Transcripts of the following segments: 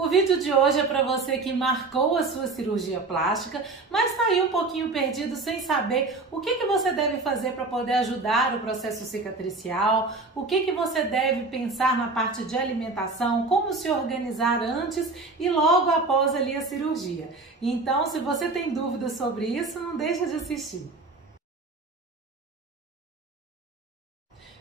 O vídeo de hoje é para você que marcou a sua cirurgia plástica, mas está aí um pouquinho perdido sem saber o que você deve fazer para poder ajudar o processo cicatricial, o que você deve pensar na parte de alimentação, como se organizar antes e logo após ali a cirurgia. Então, se você tem dúvidas sobre isso, não deixa de assistir.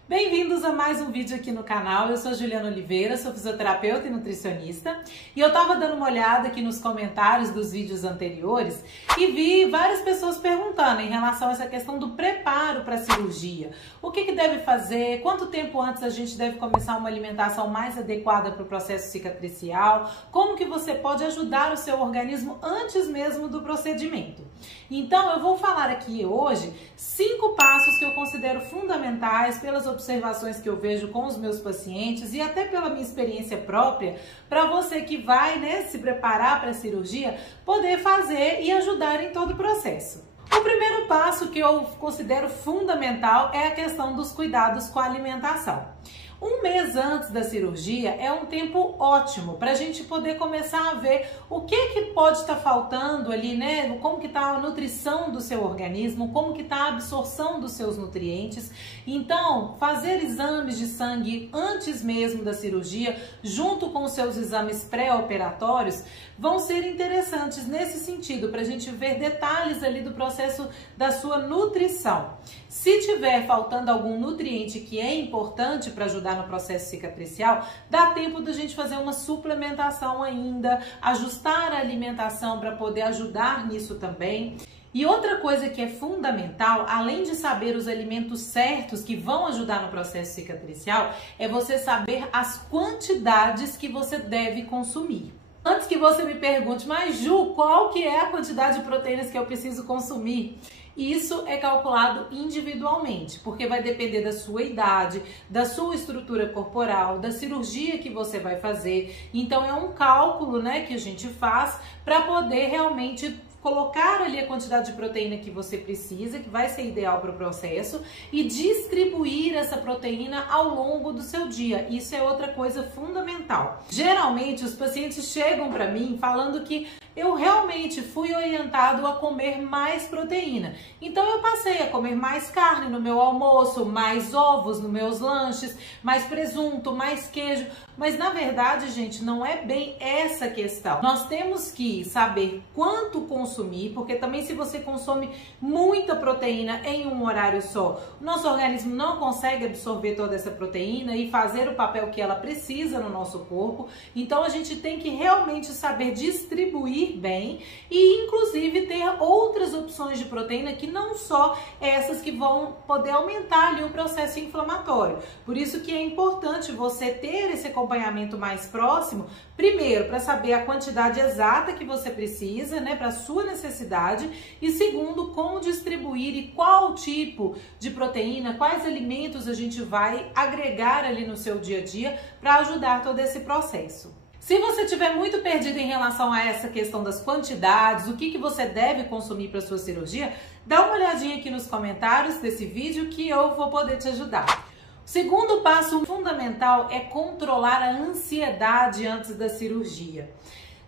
Bem-vindos a mais um vídeo aqui no canal. Eu sou Juliana Oliveira, sou fisioterapeuta e nutricionista e eu tava dando uma olhada aqui nos comentários dos vídeos anteriores e vi várias pessoas perguntando em relação a essa questão do preparo para a cirurgia. O que deve fazer, quanto tempo antes a gente deve começar uma alimentação mais adequada para o processo cicatricial, como que você pode ajudar o seu organismo antes mesmo do procedimento. Então eu vou falar aqui hoje 5 passos que eu considero fundamentais pelas observações que eu vejo com os meus pacientes e até pela minha experiência própria, para você que vai, se preparar para a cirurgia, poder fazer e ajudar em todo o processo. O primeiro passo que eu considero fundamental é a questão dos cuidados com a alimentação. Um mês antes da cirurgia é um tempo ótimo para a gente poder começar a ver o que pode estar faltando ali, como que está a nutrição do seu organismo, como que está a absorção dos seus nutrientes. Então, fazer exames de sangue antes mesmo da cirurgia, junto com os seus exames pré-operatórios, vão ser interessantes nesse sentido, para a gente ver detalhes ali do processo da sua nutrição. Se tiver faltando algum nutriente que é importante para ajudar no processo cicatricial, dá tempo da gente fazer uma suplementação ainda, ajustar a alimentação para poder ajudar nisso também. E outra coisa que é fundamental, além de saber os alimentos certos que vão ajudar no processo cicatricial, é você saber as quantidades que você deve consumir. Antes que você me pergunte, mas Ju, qual que é a quantidade de proteínas que eu preciso consumir? Isso é calculado individualmente, porque vai depender da sua idade, da sua estrutura corporal, da cirurgia que você vai fazer. Então é um cálculo, que a gente faz para poder realmente colocar ali a quantidade de proteína que você precisa, que vai ser ideal para o processo, e distribuir essa proteína ao longo do seu dia. Isso é outra coisa fundamental. Geralmente os pacientes chegam para mim falando que eu realmente fui orientado a comer mais proteína. Então eu passei a comer mais carne no meu almoço, mais ovos nos meus lanches, mais presunto, mais queijo. Mas na verdade, gente, não é bem essa a questão. Nós temos que saber quanto consumir, porque também se você consome muita proteína em um horário só, o nosso organismo não consegue absorver toda essa proteína e fazer o papel que ela precisa no nosso corpo. Então a gente tem que realmente saber distribuir bem e inclusive ter outras opções de proteína que não só essas que vão poder aumentar ali o processo inflamatório. Por isso que é importante você ter esse acompanhamento mais próximo, primeiro para saber a quantidade exata que você precisa, para a sua necessidade, e segundo, como distribuir e qual tipo de proteína, quais alimentos a gente vai agregar ali no seu dia a dia para ajudar todo esse processo. Se você estiver muito perdido em relação a essa questão das quantidades, o que você deve consumir para a sua cirurgia, dá uma olhadinha aqui nos comentários desse vídeo que eu vou poder te ajudar. O segundo passo fundamental é controlar a ansiedade antes da cirurgia.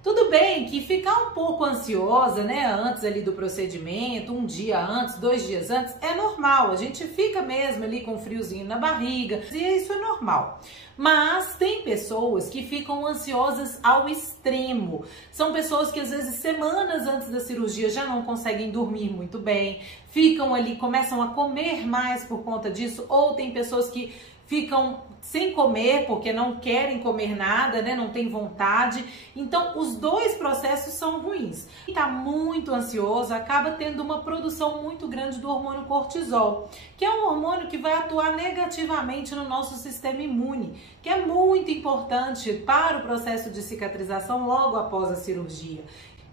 Tudo bem que ficar um pouco ansiosa, antes ali do procedimento, um dia antes, 2 dias antes, é normal. A gente fica mesmo ali com um friozinho na barriga e isso é normal. Mas tem pessoas que ficam ansiosas ao extremo. São pessoas que às vezes semanas antes da cirurgia já não conseguem dormir muito bem, ficam ali, começam a comer mais por conta disso, ou tem pessoas que ficam sem comer porque não querem comer nada, não tem vontade. Então os dois processos são ruins. Quem está muito ansioso acaba tendo uma produção muito grande do hormônio cortisol, que é um hormônio que vai atuar negativamente no nosso sistema imune, que é muito importante para o processo de cicatrização logo após a cirurgia.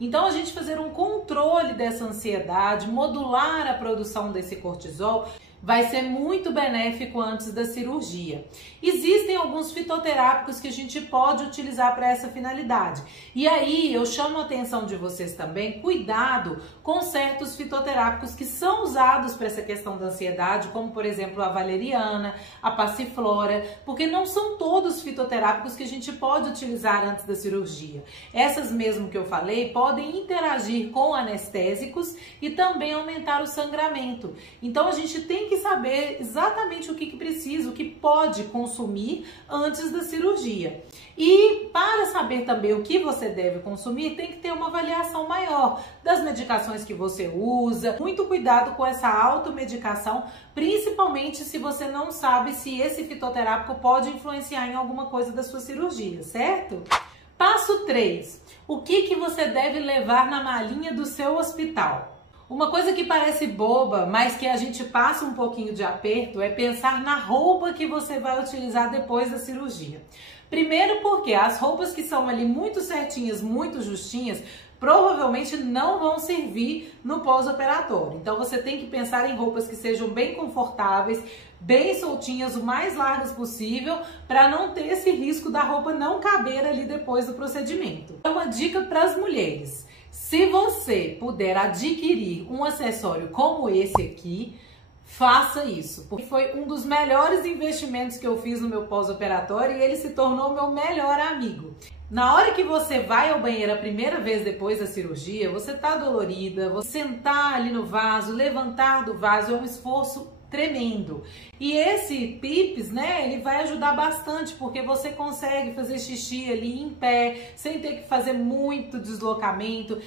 Então a gente fazer um controle dessa ansiedade, modular a produção desse cortisol, vai ser muito benéfico antes da cirurgia. Existem alguns fitoterápicos que a gente pode utilizar para essa finalidade. E aí eu chamo a atenção de vocês também, cuidado com certos fitoterápicos que são usados para essa questão da ansiedade, como por exemplo a valeriana, a passiflora, porque não são todos fitoterápicos que a gente pode utilizar antes da cirurgia. Essas mesmo que eu falei podem interagir com anestésicos e também aumentar o sangramento. Então a gente tem que saber exatamente o que precisa, o que pode consumir antes da cirurgia. E para saber também o que você deve consumir, tem que ter uma avaliação maior das medicações que você usa. Muito cuidado com essa automedicação, principalmente se você não sabe se esse fitoterápico pode influenciar em alguma coisa da sua cirurgia, certo? Passo 3. O que você deve levar na malinha do seu hospital? Uma coisa que parece boba, mas que a gente passa um pouquinho de aperto, é pensar na roupa que você vai utilizar depois da cirurgia. Primeiro porque as roupas que são ali muito certinhas, muito justinhas, provavelmente não vão servir no pós-operatório. Então você tem que pensar em roupas que sejam bem confortáveis, bem soltinhas, o mais largas possível, para não ter esse risco da roupa não caber ali depois do procedimento. É uma dica para as mulheres. Se você puder adquirir um acessório como esse aqui, faça isso, porque foi um dos melhores investimentos que eu fiz no meu pós-operatório e ele se tornou meu melhor amigo. Na hora que você vai ao banheiro a primeira vez depois da cirurgia, você tá dolorida, você sentar ali no vaso, levantar do vaso é um esforço tremendo. E esse PIPS, né, ele vai ajudar bastante, porque você consegue fazer xixi ali em pé, sem ter que fazer muito deslocamento.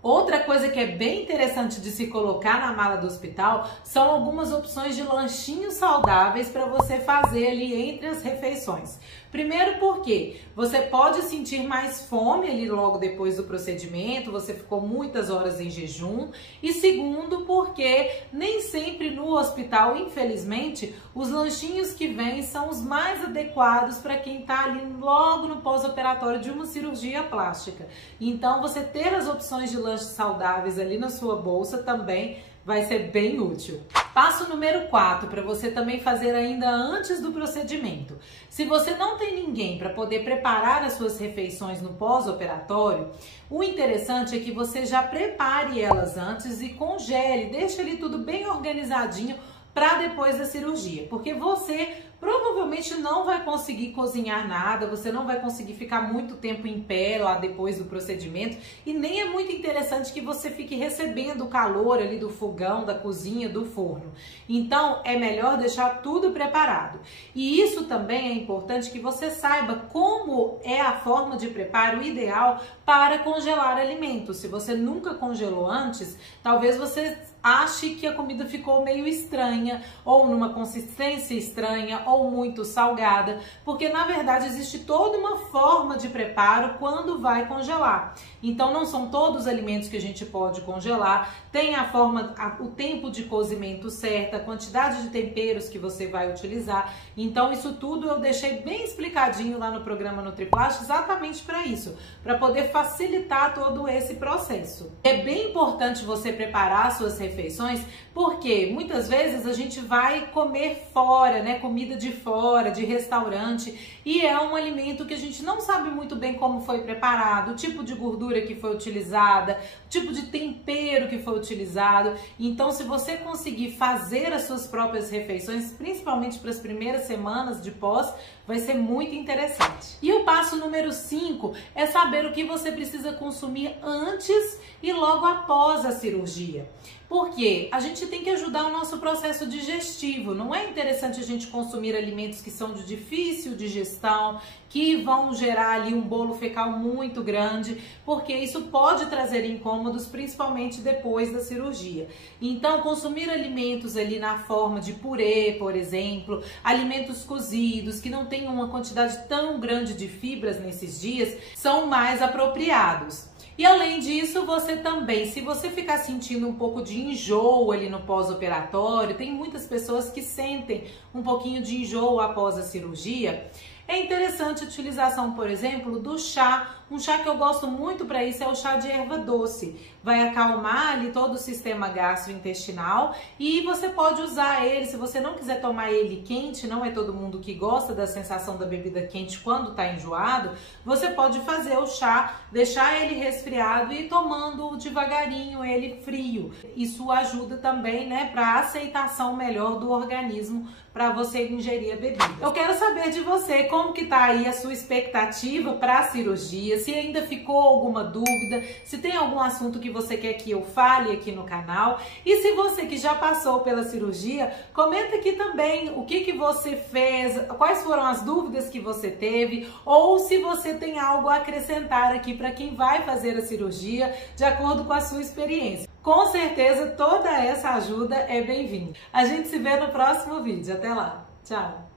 Outra coisa que é bem interessante de se colocar na mala do hospital são algumas opções de lanchinhos saudáveis para você fazer ali entre as refeições. Primeiro porque você pode sentir mais fome ali logo depois do procedimento, você ficou muitas horas em jejum. E segundo porque nem sempre no hospital, infelizmente, os lanchinhos que vêm são os mais adequados para quem está ali logo no pós-operatório de uma cirurgia plástica. Então você ter as opções de lanches saudáveis ali na sua bolsa também vai ser bem útil. Passo número 4, para você também fazer ainda antes do procedimento. Se você não tem ninguém para poder preparar as suas refeições no pós-operatório, o interessante é que você já prepare elas antes e congele, deixe ali tudo bem organizadinho para depois da cirurgia, porque você provavelmente não vai conseguir cozinhar nada, você não vai conseguir ficar muito tempo em pé lá depois do procedimento e nem é muito interessante que você fique recebendo o calor ali do fogão, da cozinha, do forno. Então é melhor deixar tudo preparado. E isso também é importante que você saiba como é a forma de preparo ideal para congelar alimentos. Se você nunca congelou antes, talvez você ache que a comida ficou meio estranha ou numa consistência estranha ou muito salgada, porque na verdade existe toda uma forma de preparo quando vai congelar. Então não são todos os alimentos que a gente pode congelar, tem a forma, o tempo de cozimento certo, a quantidade de temperos que você vai utilizar. Então isso tudo eu deixei bem explicadinho lá no programa NutriPlast, exatamente para isso, para poder facilitar todo esse processo. É bem importante você preparar suas refeições, porque muitas vezes a gente vai comer fora, né, comida de fora, de restaurante, e é um alimento que a gente não sabe muito bem como foi preparado, o tipo de gordura que foi utilizada, o tipo de tempero que foi utilizado. Então, se você conseguir fazer as suas próprias refeições, principalmente para as primeiras semanas de pós, vai ser muito interessante. E o passo número 5 é saber o que você precisa consumir antes e logo após a cirurgia. Porque a gente tem que ajudar o nosso processo digestivo. Não é interessante a gente consumir alimentos que são de difícil digestão, que vão gerar ali um bolo fecal muito grande, porque isso pode trazer incômodos, principalmente depois da cirurgia. Então, consumir alimentos ali na forma de purê, por exemplo, alimentos cozidos, que não tenham uma quantidade tão grande de fibras nesses dias, são mais apropriados. E além disso, você também, se você ficar sentindo um pouco de enjoo ali no pós-operatório, tem muitas pessoas que sentem um pouquinho de enjoo após a cirurgia, é interessante a utilização, por exemplo, do chá Um chá que eu gosto muito para isso é o chá de erva doce. Vai acalmar ali todo o sistema gastrointestinal e você pode usar ele, se você não quiser tomar ele quente, não é todo mundo que gosta da sensação da bebida quente quando tá enjoado, você pode fazer o chá, deixar ele resfriado e ir tomando devagarinho ele frio. Isso ajuda também, né, para aceitação melhor do organismo para você ingerir a bebida. Eu quero saber de você como que tá aí a sua expectativa para a cirurgia, se ainda ficou alguma dúvida, se tem algum assunto que você quer que eu fale aqui no canal. E se você que já passou pela cirurgia, comenta aqui também o que você fez, quais foram as dúvidas que você teve, ou se você tem algo a acrescentar aqui para quem vai fazer a cirurgia, de acordo com a sua experiência. Com certeza toda essa ajuda é bem-vinda. A gente se vê no próximo vídeo. Até lá. Tchau.